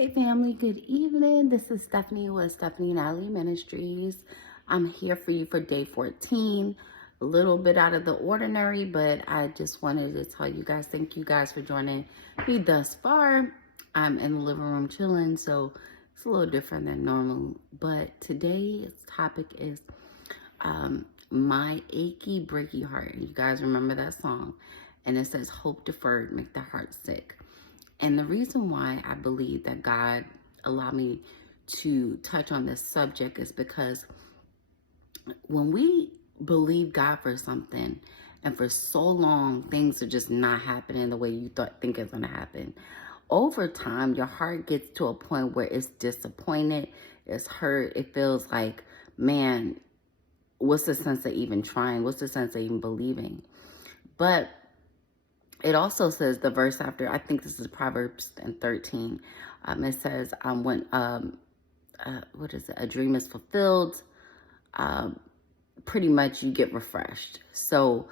Hey family, good evening. This is Stephanie with Stephanienatlaieministries. I'm here for you for day 14. A little bit out of the ordinary, but I just wanted to tell you guys, thank you guys for joining me thus far. I'm in the living room chilling, so it's a little different than normal. But today's topic is my achy, breaky heart. You guys remember that song? And it says, hope deferred, make the heart sick. And the reason why I believe that God allowed me to touch on this subject is because when we believe God for something and for so long things are just not happening the way you think it's going to happen, over time your heart gets to a point where it's disappointed, it's hurt, it feels like, man, what's the sense of even trying? What's the sense of even believing? But it also says, the verse after, I think this is Proverbs 13. It says, when what is it? A dream is fulfilled, pretty much you get refreshed. So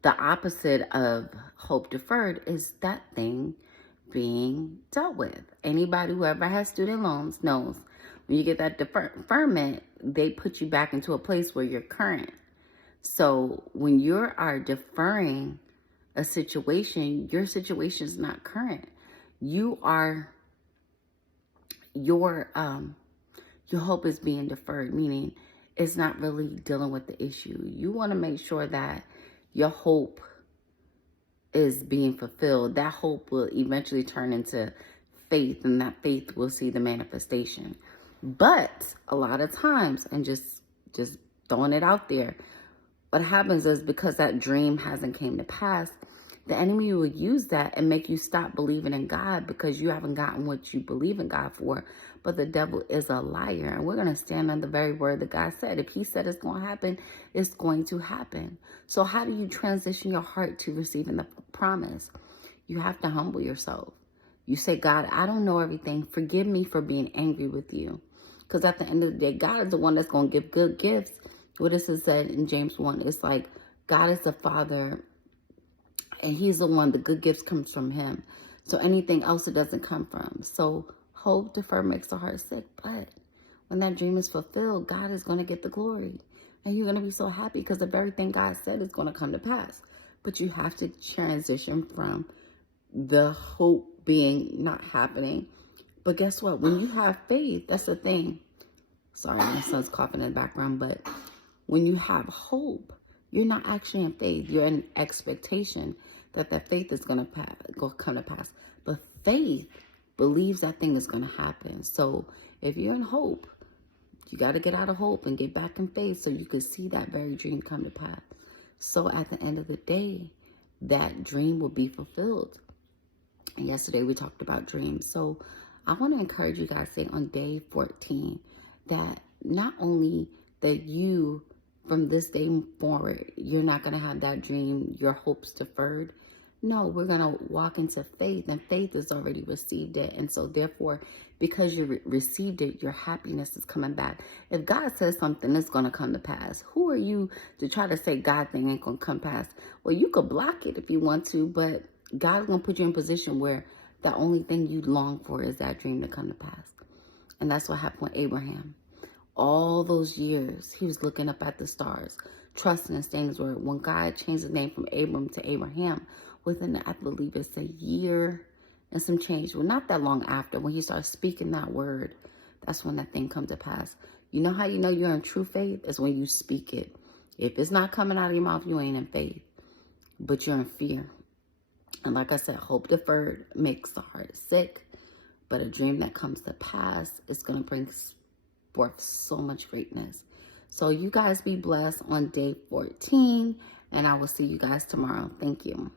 the opposite of hope deferred is that thing being dealt with. Anybody who ever has student loans knows when you get that deferment, they put you back into a place where you're current. So when you are deferring a situation, your situation is not current. You are, your hope is being deferred, meaning it's not really dealing with the issue. You want to make sure that your hope is being fulfilled. That hope will eventually turn into faith, and that faith will see the manifestation. But a lot of times, and just throwing it out there, what happens is because that dream hasn't came to pass, the enemy will use that and make you stop believing in God because you haven't gotten what you believe in God for. But the devil is a liar. And we're going to stand on the very word that God said. If he said it's going to happen, it's going to happen. So how do you transition your heart to receiving the promise? You have to humble yourself. You say, God, I don't know everything. Forgive me for being angry with you. Because at the end of the day, God is the one that's going to give good gifts. What is it said in James 1? It's like God is the Father, and he's the one, the good gifts comes from him. So anything else, it doesn't come from. So hope deferred makes the heart sick. But when that dream is fulfilled, God is going to get the glory. And you're going to be so happy because of everything God said is going to come to pass. But you have to transition from the hope being not happening. But guess what? When you have faith, that's the thing. Sorry, my son's coughing in the background. But when you have hope, you're not actually in faith. You're in expectation that that faith is going to come to pass. But faith believes that thing is going to happen. So if you're in hope, you got to get out of hope and get back in faith so you can see that very dream come to pass. So at the end of the day, that dream will be fulfilled. And yesterday we talked about dreams. So I want to encourage you guys, say on day 14, that not only that you, from this day forward, you're not going to have that dream, your hopes deferred. No, we're going to walk into faith, and faith has already received it. And so therefore, because you received it, your happiness is coming back. If God says something, it's going to come to pass. Who are you to try to say God thing ain't going to come past? Well, you could block it if you want to, but God's going to put you in a position where the only thing you long for is that dream to come to pass. And that's what happened with Abraham. All those years, he was looking up at the stars, trusting in things where when God changed his name from Abram to Abraham, within, I believe it's a year and some change, well, not that long after, when he started speaking that word, that's when that thing comes to pass. You know how you know you're in true faith? Is when you speak it. If it's not coming out of your mouth, you ain't in faith, but you're in fear. And like I said, hope deferred makes the heart sick, but a dream that comes to pass is going to bring forth so much greatness. So you guys be blessed on day 14, and I will see you guys tomorrow. Thank you.